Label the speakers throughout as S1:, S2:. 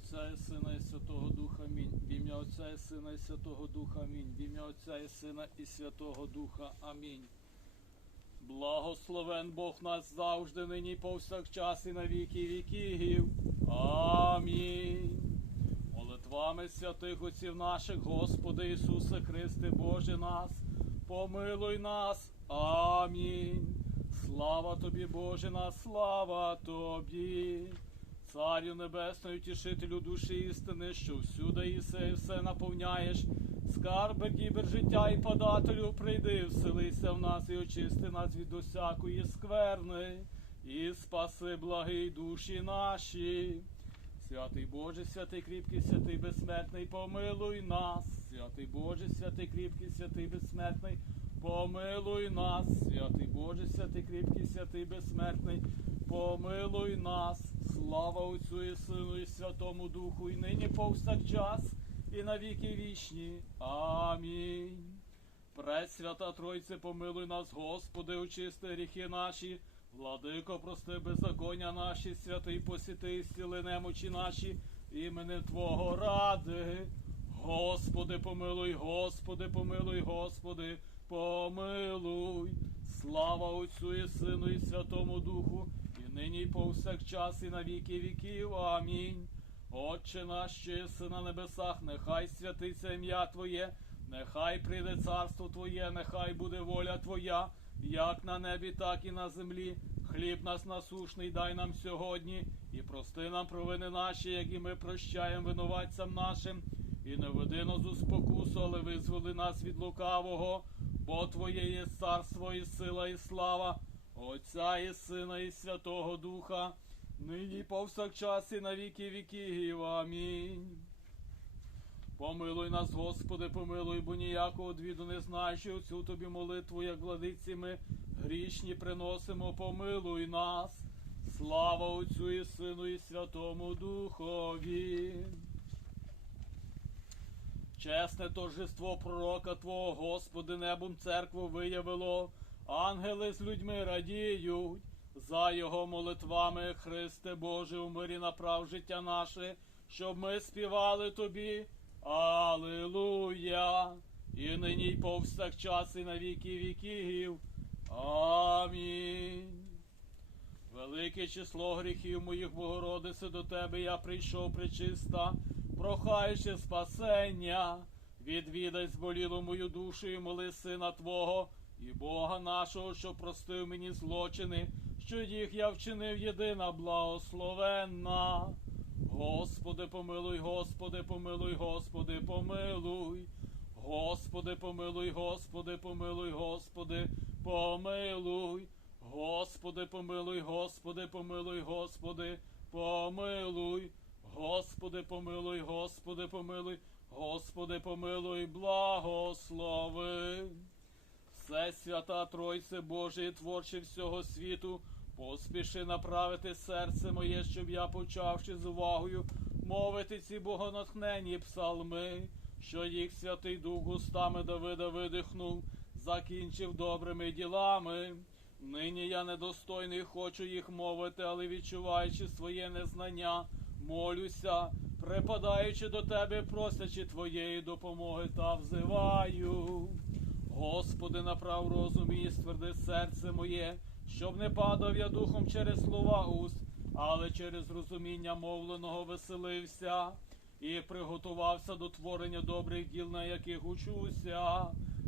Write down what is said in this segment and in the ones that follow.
S1: Отця і Сина і Святого Духа. Амінь. В ім'я Отця і Сина і Святого Духа. Амінь. В ім'я Отця і Сина і Святого Духа. Амінь. Благословен Бог нас завжди, нині повсякчас і на віки віків. Амінь. Молитвами святих отців наших, Господи Ісусе Христе, Боже нас, помилуй нас. Амінь. Слава тобі, Боже наш, слава тобі. Царю Небесний, утішителю душі істини, що всюди ісе і все наповняєш. Скарби дібер життя і подателю, прийди, вселися в нас і очисти нас від усякої скверни, і спаси благий душі наші. Святий Боже, святий кріпкий, святий безсмертний, помилуй нас. Святий Боже, святий кріпкий, святий безсмертний, помилуй нас. Святий Боже, святий кріпкий, святий безсмертний, помилуй нас. Слава Отцю і Сину і Святому Духу, і нині повсякчас, і на віки вічні. Амінь. Пресвята Тройце, помилуй нас, Господи, очисти гріхи наші. Владико, прости беззаконня наші, святий посіти, і зціли немочі наші, імени Твого ради. Господи, помилуй, Господи, помилуй, Господи, помилуй. Слава Отцю і Сину і Святому Духу, нині і повсякчас, і на віки віків. Амінь. Отче наш, що єси на небесах, нехай святиться ім'я Твоє, нехай прийде царство Твоє, нехай буде воля Твоя, як на небі, так і на землі. Хліб нас насушний дай нам сьогодні, і прости нам провини наші, як і ми прощаємо винуватцям нашим, і не веди нас у спокусу, але визволи нас від лукавого, бо Твоє є царство, і сила, і слава, Отця і Сина, і Святого Духа, нині повсякчас, і на віки віків. Амінь. Помилуй нас, Господи, помилуй, бо ніякого двіду не знаючи оцю тобі молитву, як владиці ми грішні приносимо, помилуй нас. Слава Отцю і Сину, і Святому Духові. Чесне торжество пророка Твого, Господи, небом церкву виявило, ангели з людьми радіють, за його молитвами, Христе Боже, у мирі направ життя наше, щоб ми співали Тобі. Аллилуйя! І нині й повсякчас, і на віки віків. Амінь. Велике число гріхів моїх Богородице, до тебе я прийшов причиста, прохаючи спасення, відвідай зболілу мою душу і моли сина Твого і Бога нашого, що простив мені злочини, що їх я вчинив єдина благословенна. Господи, помилуй, Господи, помилуй, Господи, помилуй. Господи, помилуй, Господи, помилуй, Господи, помилуй. Господи, помилуй, Господи, помилуй, Господи, помилуй. Господи, помилуй, Господи, помилуй, Господи, помилуй, благослови. Все свята Тройце Боже і творче всього світу, поспіши направити серце моє, щоб я, почавши з увагою, мовити ці богонатхненні псалми, що їх Святий Дух устами Давида видихнув, закінчив добрими ділами. Нині я недостойний хочу їх мовити, але відчуваючи своє незнання, молюся, припадаючи до тебе, просячи твоєї допомоги та взиваю. Господи, направ розум і стверди серце моє, щоб не падав я духом через слова уст, але через розуміння мовленого веселився і приготувався до творення добрих діл, на яких учуся,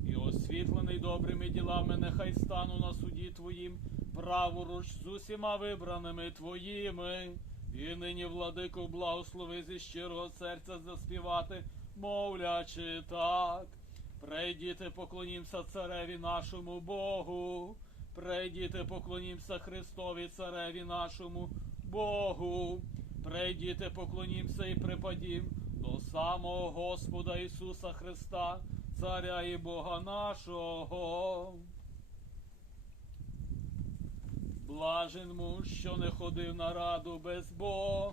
S1: і освітлений добрими ділами, нехай стану на суді Твоїм, праворуч з усіма вибраними Твоїми. І нині, владико, благослови зі щирого серця заспівати, мовлячи так. Прийдіте, поклонімся цареві нашому Богу. Прийдіте, поклонімся Христові цареві нашому Богу. Прийдіте, поклонімся і припадім до самого Господа Ісуса Христа, Царя і Бога нашого. Блажен муж, що не ходив на раду безбожний.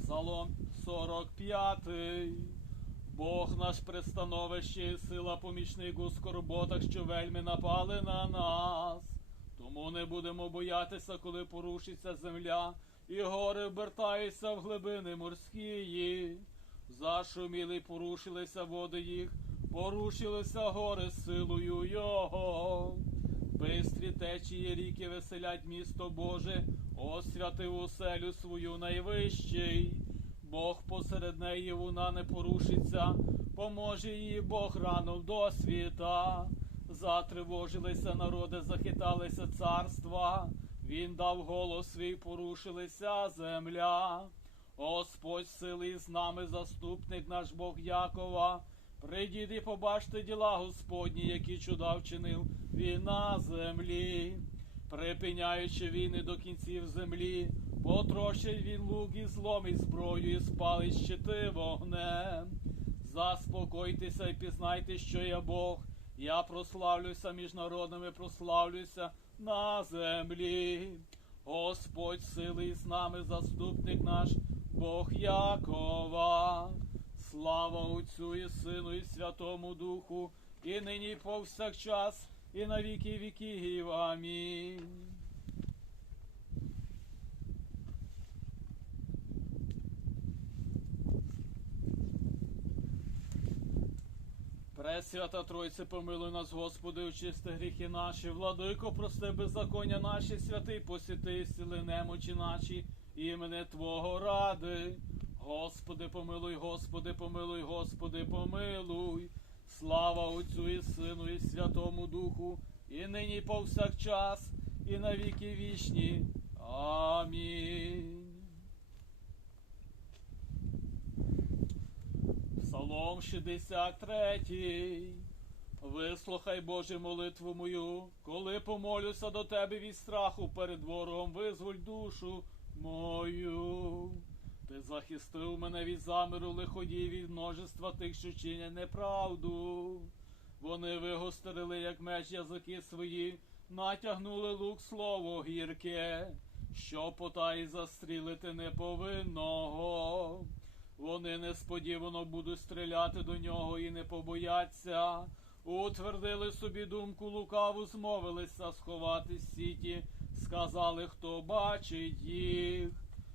S1: Псалом 45. Бог наш пристановище і сила помічник у скорботах, що вельми напали на нас. Тому не будемо боятися, коли порушиться земля, і гори вбертаються в глибини морські. Зашуміли й порушилися води їх, порушилися гори силою його. Бистрі течії ріки веселять місто Боже, освятив оселю свою найвищий. Бог посеред неї вона не порушиться, поможе їй Бог рано до світа. Затривожилися народи, захиталися царства. Він дав голос свій, порушилися земля. Господь сили з нами, заступник наш Бог Якова. Прийдіть і побачте діла Господні, які чуда вчинив він на землі, припиняючи війни до кінців землі, потрощить він лук і зломить зброю, і спалить щити вогнем. Заспокойтеся і пізнайте, що я Бог. Я прославлюся між народами, прославлюся на землі. Господь сили з нами, заступник наш, Бог Якова. Слава Отцю і Сину, і Святому Духу, і нині і повсякчас, і на віки віків. Амінь. Пресвята Тройце, помилуй нас, Господи, очисти гріхи наші, владико, прости беззаконня наші, святий посіти, сили немочі наші, імене Твого ради. Господи, помилуй, Господи, помилуй, Господи, помилуй. Слава Отцю і Сину, і Святому Духу, і нині, і повсякчас, і на віки вічні. Амінь. Псалом 63. Вислухай, Боже, молитву мою, коли помолюся до Тебе від страху перед ворогом, визволь душу мою. Ти захистив мене від замиру лиходів, від множества тих, що чинять неправду. Вони вигострили, як меч язики свої, натягнули лук слово гірке, що потай застрілити неповинного. Вони несподівано будуть стріляти до нього і не побояться. Утвердили собі думку лукаву, змовилися сховати сіті, сказали, хто бачить їх.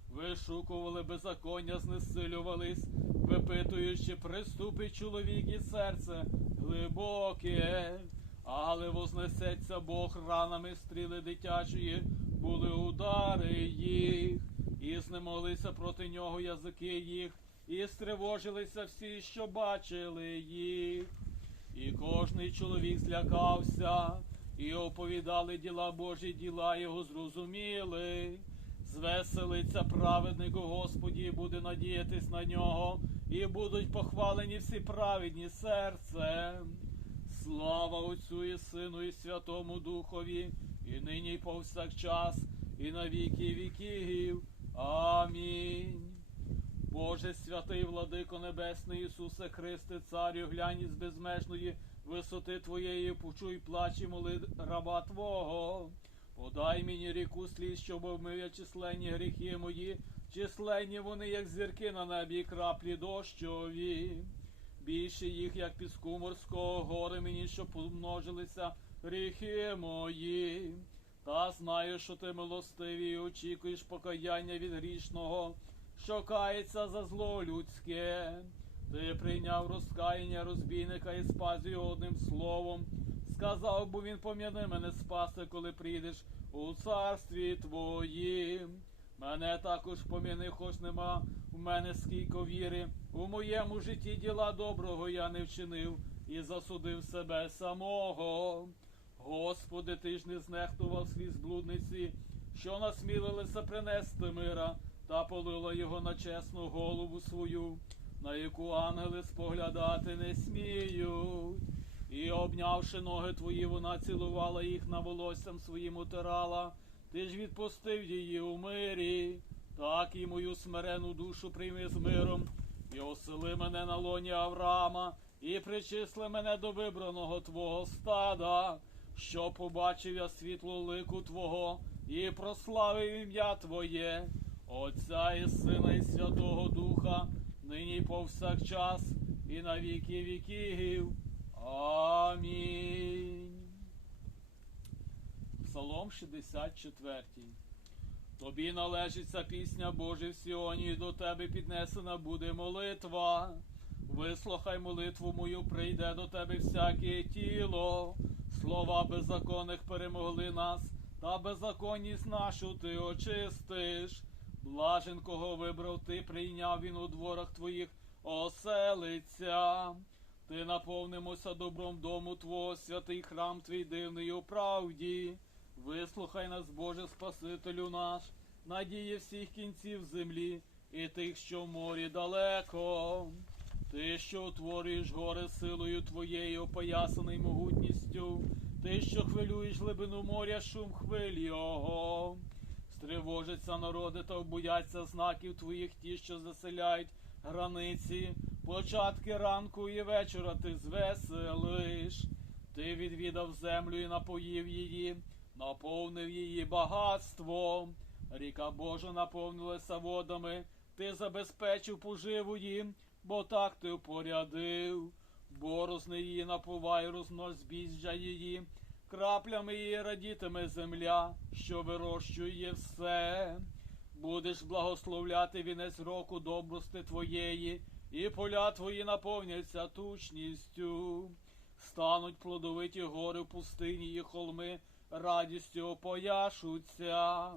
S1: Вишукували беззаконня, знесилювались, випитуючи, приступить чоловік і серце глибоке, але вознесеться Бог ранами стріли дитячої, були удари їх, і знемоглися проти нього язики їх, і стривожилися всі, що бачили їх. І кожний чоловік злякався, і оповідали діла Божі, діла його зрозуміли. Звеселиться праведник у Господі, і буде надіятись на нього, і будуть похвалені всі праведні серцем. Слава Отцю і Сину, і Святому Духові, і нині, і повсякчас, і на віки віків. Амінь. Боже святий владико Небесний Ісусе Христе, Царю, глянь із безмежної висоти Твоєї, почуй плач і моли раба Твого. Подай мені ріку сліз, щоб обмив я численні гріхи мої, численні вони, як зірки на небі, краплі дощові. Більше їх, як піску морського, гори мені, щоб помножилися гріхи мої. Та знаю, що ти милостивий, очікуєш покаяння від грішного, що кається за зло людське. Ти прийняв розкаяння розбійника і спас його одним словом. Сказав, бо він пом'яне мене спаси, коли прийдеш у царстві твоїм. Мене також пом'яни, хоч нема в мене скільки віри. У моєму житті діла доброго я не вчинив і засудив себе самого. Господи, ти ж не знехтував сліз блудниці, що насмілилися принести мира, та полила його на чесну голову свою, на яку ангели споглядати не сміють. І обнявши ноги твої, вона цілувала їх на волоссям своїм утирала. Ти ж відпустив її у мирі, так і мою смирену душу прийми з миром, і осели мене на лоні Авраама, і причисли мене до вибраного твого стада, що побачив я світло лику Твого, і прославив ім'я Твоє, Отця і Сина, і Святого Духа, нині повсякчас, і на віки віків. Амінь. Псалом Псалом 64. Тобі належиться пісня Божа в Сіоні, і до тебе піднесена буде молитва. Вислухай молитву мою, прийде до тебе всяке тіло. Слова беззаконних перемогли нас, та беззаконність нашу ти очистиш. Блажен, кого вибрав ти, прийняв він у дворах твоїх оселиться. Ти наповнимося добром дому Твого, святий храм твій дивний у правді. Вислухай нас, Боже Спасителю наш, надії всіх кінців землі і тих, що в морі далеко. Ти, що утворюєш гори силою твоєю, опоясаний могутністю, ти, що хвилюєш глибину моря, шум хвиль його. Стривожаться народи та бояться знаків твоїх ті, що заселяють границі. Початки ранку і вечора ти звеселиш. Ти відвідав землю і напоїв її, наповнив її багатством. Ріка Божа наповнилася водами, ти забезпечив поживу їм, бо так ти упорядив. Борозни її напувай, рознось збіжжя її, краплями її радітиме земля, що вирощує все. Будеш благословляти вінець року добрости твоєї, і поля твої наповняться тучністю. Стануть плодовиті гори в пустині і холми, радістю опояшуться.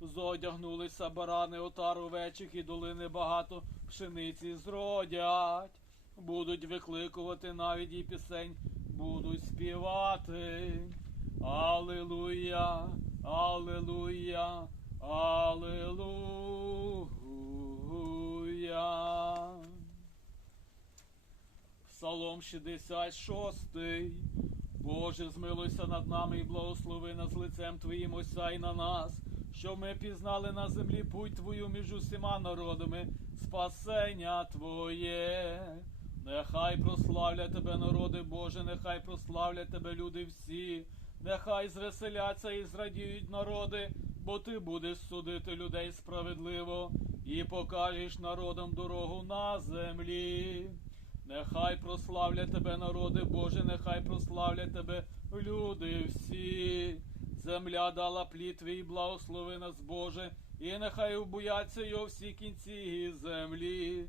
S1: Зодягнулися барани отар овечих і долини багато пшениці зродять. Будуть викликувати навіть і пісень, будуть співати. Аллилуйя, Аллилуйя, Аллилуйя. Псалом 66. Боже, змилуйся над нами і благослови нас лицем Твоїм осяй на нас, щоб ми пізнали на землі путь Твою між усіма народами, спасення Твоє. Нехай прославлять Тебе, народи Боже, нехай прославлять Тебе люди всі, нехай звеселяться і зрадіють народи, бо Ти будеш судити людей справедливо і покажеш народам дорогу на землі. Нехай прославлять тебе, народи Боже, нехай прославлять тебе, люди всі. Земля дала плід твій, благослови нас, Боже, і нехай убояться його всі кінці землі.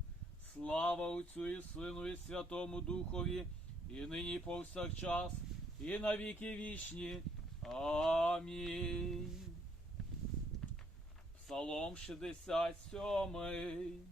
S1: Слава Отцю і Сину, і Святому Духові, і нині повсякчас, і на віки вічні. Амінь. Псалом 67.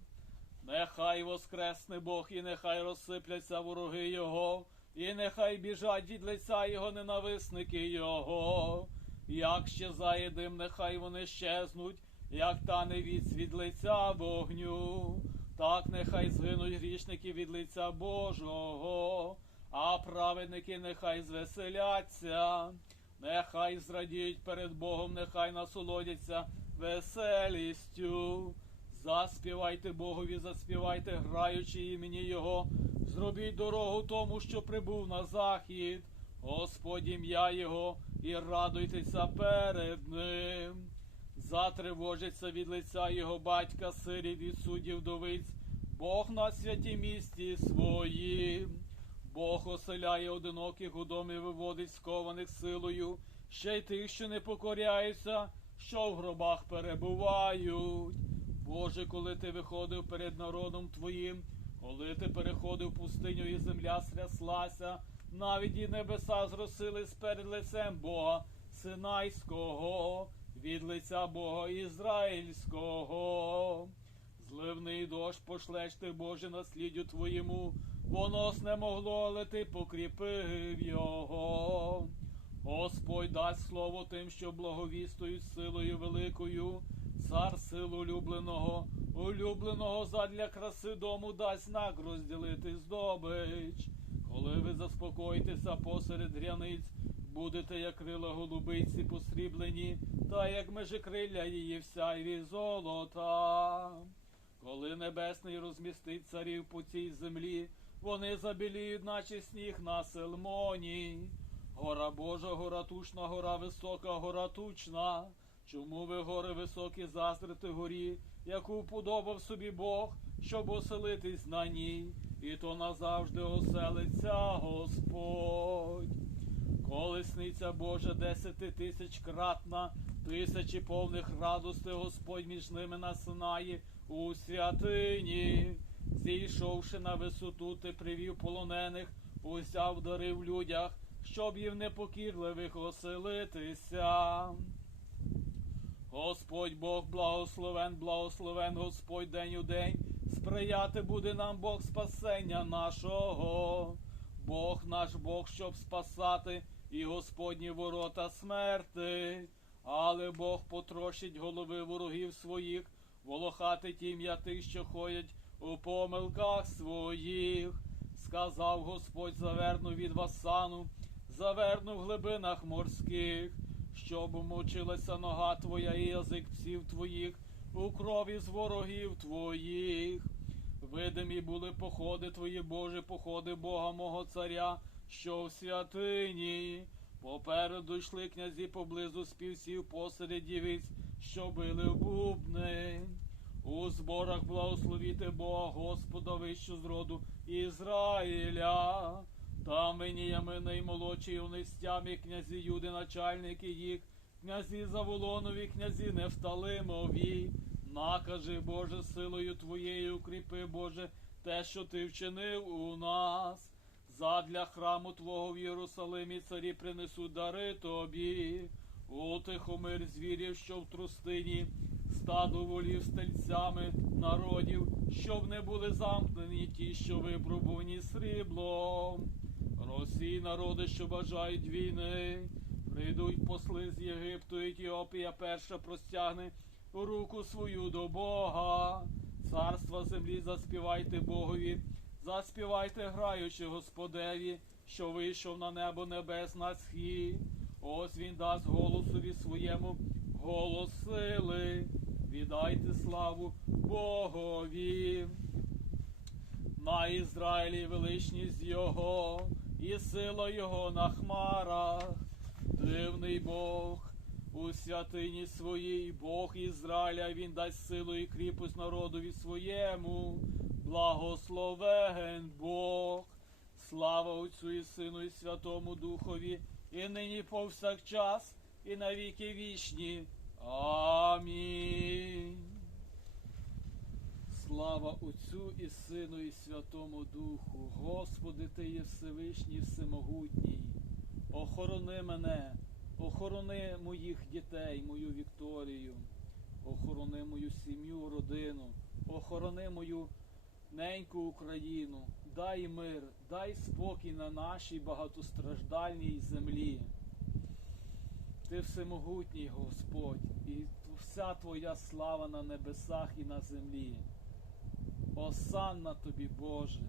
S1: Нехай воскресне Бог, і нехай розсипляться вороги Його, і нехай біжать від лиця Його ненависники Його. Як щезає дим, нехай вони щезнуть, як тане від лиця вогню, так нехай згинуть грішники від лиця Божого, а праведники нехай звеселяться, нехай зрадіють перед Богом, нехай насолодяться веселістю. Заспівайте Богові, заспівайте, граючи імені Його, зробіть дорогу тому, що прибув на захід, Господь ім'я Його, і радуйтеся перед Ним. Затривожиться від лиця Його батька, сирів і суддів вдовиць, Бог на святім місті своїм. Бог оселяє одиноких у домі виводить скованих силою, ще й тих, що не покоряються, що в гробах перебувають. Боже, коли ти виходив перед народом твоїм, коли ти переходив пустиню і земля стряслася, навіть і небеса зросились перед лицем Бога Синайського, від лиця Бога Ізраїльського. Зливний дощ пошлеш ти, Боже, насліддю твоєму, воно с не могло, але ти покріпив його. Господь дасть слово тим, що благовістують силою великою, цар силу улюбленого, улюбленого задля краси дому дасть знак розділити здобич. Коли ви заспокоїтеся посеред гряниць, будете, як крила голубиці посріблені, та як межекрилля її в сяйві золота. Коли небесний розмістить царів по цій землі, вони забіліють, наче сніг на селмоні. Гора Божа, гора тучна, гора висока, гора тучна. Чому ви гори високі заздрите горі, яку вподобав собі Бог, щоб оселитись на ній, і то назавжди оселиться Господь. Колесниця Божа десяти тисяч кратна, тисячі повних радости Господь між ними насинає у святині. Зійшовши на висоту, ти привів полонених, узяв дари в людях, щоб їм непокірливих оселитися. Господь Бог благословен, благословен Господь день у день. Сприяти буде нам Бог спасення нашого. Бог наш Бог, щоб спасати, і Господні ворота смерти. Але Бог потрощить голови ворогів своїх, волохатить ім'я тих, що ходять у помилках своїх. Сказав Господь, заверну від Васану, заверну в глибинах морських, щоб мучилася нога твоя і язик псів твоїх у крові з ворогів твоїх. Видимі були походи твої, Боже, походи Бога мого царя, що в святині. Попереду йшли князі поблизу співсів посеред дівиць, що били в бубни. У зборах благословіти Бога Господа вищу з роду Ізраїля. Там виніями наймолодші і унестямі князі Юди, начальники їх, князі Заволонові, князі Нефталимові. Накажи, Боже, силою Твоєю укріпи, Боже, те, що Ти вчинив у нас. Задля храму Твого в Єрусалимі царі принесуть дари Тобі. Утихомир звірів, що в трустині, стадо волів з тельцями народів, щоб не були замкнені ті, що випробувані сріблом. Росій народи, що бажають війни, прийдуть посли з Єгипту, Етіопія перша простягне руку свою до Бога. Царства землі заспівайте Богові, заспівайте, граючи Господеві, що вийшов на небо небес на схід. Ось він дасть голосові своєму голос сили. Віддайте славу Богові. На Ізраїлі величність Його і сила Його на хмарах. Дивний Бог у святині своїй, Бог Ізраїля, Він дасть силу і кріпость народові своєму. Благословен Бог, слава Отцю і Сину, і Святому Духові, і нині повсякчас, і на віки вічні. Амінь. Слава Отцю і Сину, і Святому Духу. Господи, Ти є Всевишній, Всемогутній. Охорони мене, охорони моїх дітей, мою Вікторію, охорони мою сім'ю, родину, охорони мою неньку Україну. Дай мир, дай спокій на нашій багатостраждальній землі. Ти всемогутній Господь, і вся Твоя слава на небесах і на землі. Осанна тобі, Боже,